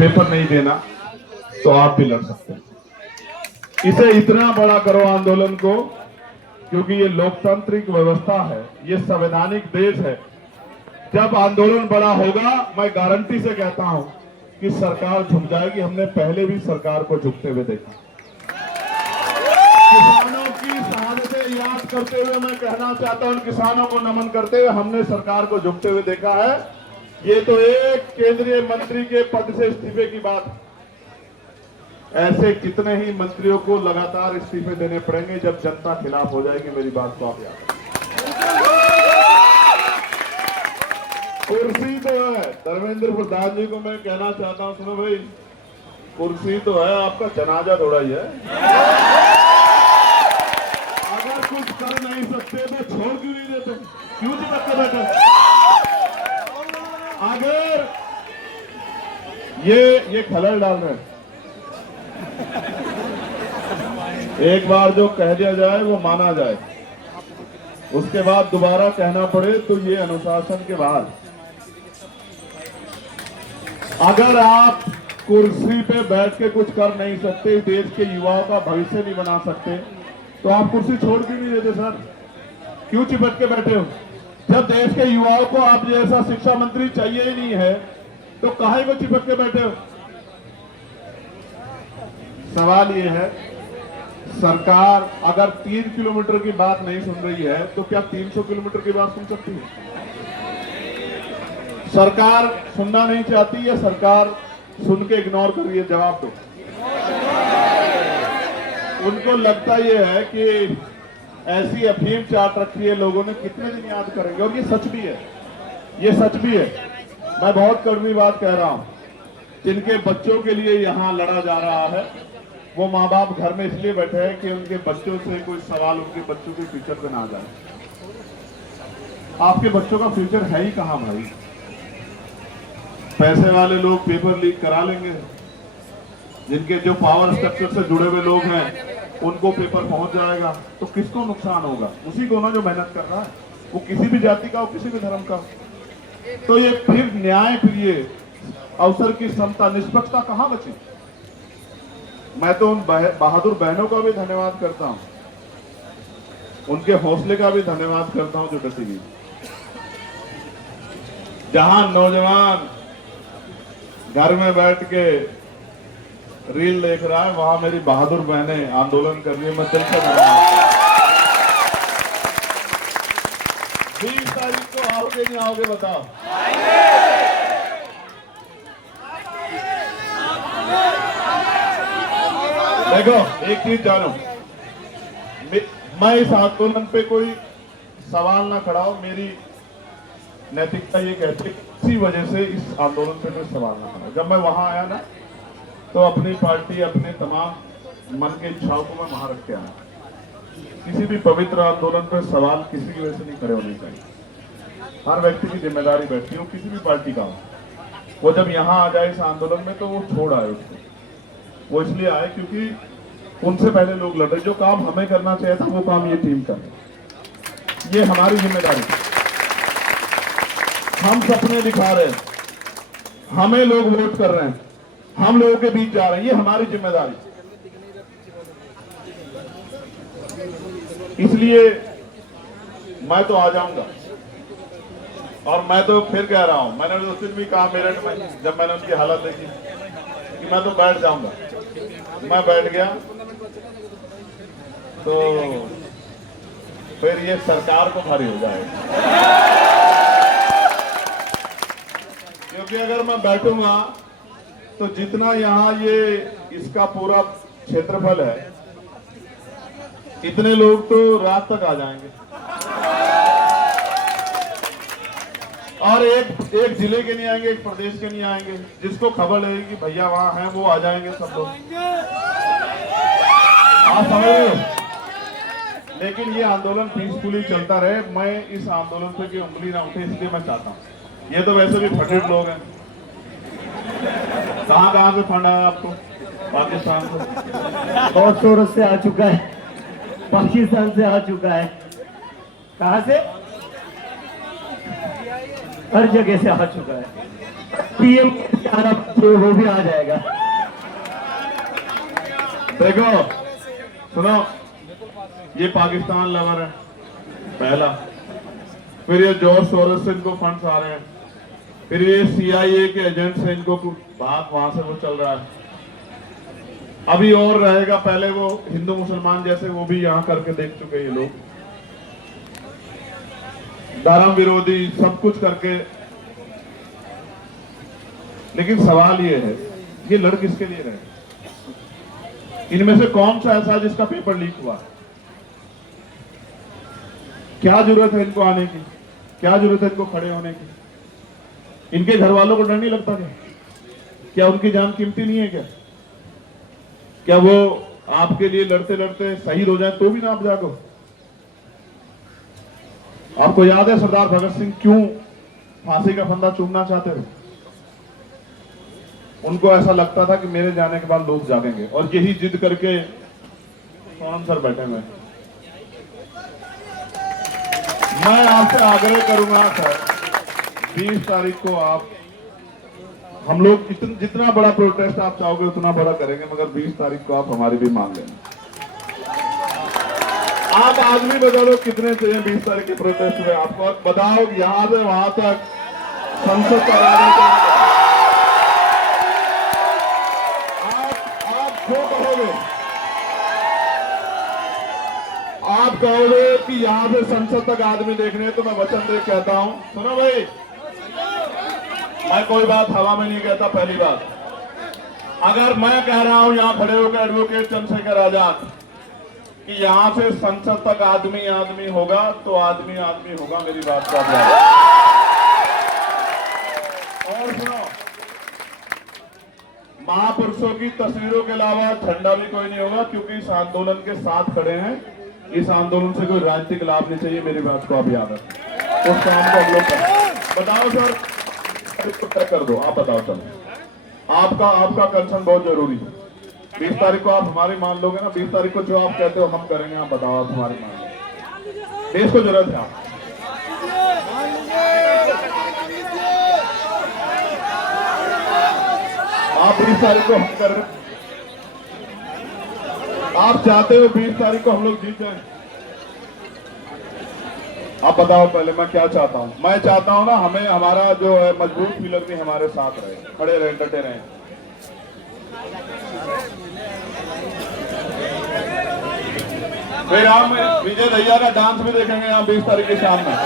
Paper नहीं देना तो आप भी लड़ सकते हैं। इसे इतना बड़ा करो आंदोलन को, क्योंकि ये लोकतांत्रिक व्यवस्था है, ये संवैधानिक देश है। जब आंदोलन बड़ा होगा, मैं गारंटी से कहता हूं कि सरकार झुक जाएगी। हमने पहले भी सरकार को झुकते हुए देखा। किसानों की शहादतें याद करते हुए मैं कहना चाहता हूं, किसानों को नमन करते हुए हमने सरकार को झुकते हुए देखा है। ये तो एक केंद्रीय मंत्री के पद से इस्तीफे की बात है। ऐसे कितने ही मंत्रियों को लगातार इस्तीफे देने पड़ेंगे जब जनता खिलाफ हो जाएगी। मेरी बात को आप याद रखें। कुर्सी तो है, धर्मेंद्र प्रधान जी को मैं कहना चाहता हूं, सुनो भाई, कुर्सी तो है, आपका जनाजा थोड़ा ही है। अगर कुछ कर नहीं सकते तो छोड़ क्यों नहीं देते? क्यों चिपक के बैठे? अगर ये खलल डाल रहे हैं, एक बार जो कह दिया जाए वो माना जाए, उसके बाद दोबारा कहना पड़े तो ये अनुशासन के बाहर। अगर आप कुर्सी पे बैठ के कुछ कर नहीं सकते, देश के युवाओं का भविष्य नहीं बना सकते, तो आप कुर्सी छोड़ क्यों नहीं देते सर? क्यों चिपट के बैठे हो? जब देश के युवाओं को आप जैसा शिक्षा मंत्री चाहिए ही नहीं है, तो काहे को चिपट के बैठे हो? सवाल ये है, सरकार अगर 3 किलोमीटर की बात नहीं सुन रही है तो क्या 300 किलोमीटर की बात सुन सकती है? सरकार सुनना नहीं चाहती या सरकार सुन के इग्नोर कर रही है? जवाब दो। उनको लगता यह है कि ऐसी अफीम चाट रखी है लोगों ने, कितने दिन याद करेंगे। और ये सच भी है, ये सच भी है। मैं बहुत कड़वी बात कह रहा हूं। जिनके बच्चों के लिए यहां लड़ा जा रहा है, वो माँ बाप घर में इसलिए बैठे हैं कि उनके बच्चों से कोई सवाल उनके बच्चों के फ्यूचर पे ना जाए। आपके बच्चों का फ्यूचर है ही कहां भाई? पैसे वाले लोग पेपर लीक करा लेंगे, जिनके जो पावर स्ट्रक्चर से जुड़े हुए लोग हैं उनको पेपर पहुंच जाएगा, तो किसको नुकसान होगा? उसी को ना जो मेहनत कर रहा है, वो किसी भी जाति का हो, किसी भी धर्म का। तो ये फिर न्याय, फिर ये अवसर की समता, निष्पक्षता कहां बची? मैं तो उन बहादुर बहनों का भी धन्यवाद करता हूं, उनके हौसले का भी धन्यवाद करता हूं जो डटी गई। जहां नौजवान घर में बैठ के रील देख रहा है, वहां मेरी बहादुर बहनें आंदोलन कर रही है। मैं दिल से 20 तारीख को आओगे नहीं आओगे बताओ? देखो, एक चीज जानो, मैं इस आंदोलन पे कोई सवाल ना खड़ा हो। मेरी नैतिकता ये कहती है इसी वजह से इस आंदोलन पे कोई सवाल ना खड़ा। जब मैं वहां आया ना, तो अपनी पार्टी, अपने तमाम मन की इच्छाओं को मैं वहां रख के आया। किसी भी पवित्र आंदोलन पर सवाल किसी की वजह से नहीं खड़े होने चाहिए। हर व्यक्ति की जिम्मेदारी बैठती है, किसी भी पार्टी का हो। वो जब यहाँ आ जाए इस आंदोलन में, तो वो छोड़ आए उसको। वो इसलिए आए क्योंकि उनसे पहले लोग लड़ रहे। जो काम हमें करना चाहिए था, वो काम ये टीम कर रही। ये हमारी जिम्मेदारी। हम सपने दिखा रहे हैं, हमें लोग वोट कर रहे हैं, हम लोगों के बीच जा रहे हैं, ये हमारी जिम्मेदारी। इसलिए मैं तो आ जाऊंगा। और मैं तो फिर कह रहा हूं, मैंने उस दिन भी कहा मेरठ में, जब मैंने उनकी हालत देखी, कि मैं तो बैठ जाऊंगा। मैं बैठ गया तो फिर ये सरकार को भारी हो जाएगा। क्योंकि अगर मैं बैठूंगा तो जितना यहाँ ये इसका पूरा क्षेत्रफल है, इतने लोग तो रात तक आ जाएंगे। और एक जिले के नहीं आएंगे, एक प्रदेश के नहीं आएंगे। जिसको खबर लगेगी कि भैया वहां हैं, वो आ जाएंगे सब लोग। आप समझ रहे हो? लेकिन ये आंदोलन पीसफुली चलता रहे। मैं इस आंदोलन पे की उंगली ना उठे, इसलिए मैं चाहता हूँ। ये तो वैसे भी फटेड लोग हैं। कहां से फंड आया आपको? पाकिस्तान से बहुत शोर से आ चुका है, पाकिस्तान से आ चुका है। कहां से? हर जगह से आ चुका है। पीएम आना चाहिए वो भी आ जाएगा। देखो सुनो, ये पाकिस्तान लवर है पहला, फिर ये जॉर्ज सोरोस से इनको फंड्स आ रहे हैं, फिर ये CIA के एजेंट से इनको बात वहां से वो चल रहा है, अभी और रहेगा। पहले वो हिंदू मुसलमान जैसे वो भी यहाँ करके देख चुके हैं ये लोग, धर्म विरोधी सब कुछ करके। लेकिन सवाल ये है, ये लड़ किसके लिए रहे? इनमें से कौन सा ऐसा जिसका पेपर लीक हुआ? क्या जरूरत है इनको आने की? क्या जरूरत है इनको खड़े होने की? इनके घर वालों को डर नहीं लगता क्या उनकी जान कीमती नहीं है क्या? क्या वो आपके लिए लड़ते लड़ते शहीद हो जाए तो भी ना आप जागो? आपको याद है सरदार भगत सिंह क्यों फांसी का फंदा चूमना चाहते थे? उनको ऐसा लगता था कि मेरे जाने के बाद लोग जागेंगे, और यही जिद करके कौन सर बैठे हुए। मैं आपसे आग्रह करूंगा सर, 20 तारीख को आप, हम लोग जितना बड़ा प्रोटेस्ट आप चाहोगे उतना बड़ा करेंगे, मगर 20 तारीख को आप हमारी भी मांग लेना। आप आदमी बता दो कितने चाहिए 20 तारीख के प्रोटेस्ट में आपको, और बताओ यहां से वहां तक संसद का जो कहोगे, आप कहोगे कि यहां से संसद तक आदमी देखने हैं, तो मैं वचन दे कहता हूं, सुनो भाई, मैं कोई बात हवा में नहीं कहता। पहली बात, अगर मैं कह रहा हूं यहां खड़े होकर एडवोकेट चंद्रशेखर आजाद कि यहां से संसद तक आदमी आदमी होगा, तो आदमी आदमी होगा, मेरी बात का ध्यान। और सुनो, महापुरुषों की तस्वीरों के अलावा झंडा भी कोई नहीं होगा, क्योंकि इस आंदोलन के साथ खड़े हैं। इस आंदोलन से कोई राजनीतिक लाभ नहीं चाहिए, मेरी बात को आप याद रखें। उस काम को हम लोग करें। बताओ सर, इसको तय कर दो, आप बताओ। चलो, आपका कंसर्न बहुत जरूरी है। 20 तारीख को आप हमारी मान लोगे ना? 20 तारीख को जो आप कहते हो हम करेंगे। आप बताओ, आप हमारी मान लो, देश को जरूरत है। आप 20 तारीख को हम कर रहे, आप चाहते हो 20 तारीख को हम लोग जीत जाएं? आप बताओ पहले, मैं क्या चाहता हूं? मैं चाहता हूं ना, हमें हमारा जो है मजबूत पिलर भी हमारे साथ रहे, खड़े रहे, डटे रहे। फिर हम विजय दहिया का डांस भी देखेंगे यहाँ 20 तारीख की शाम में।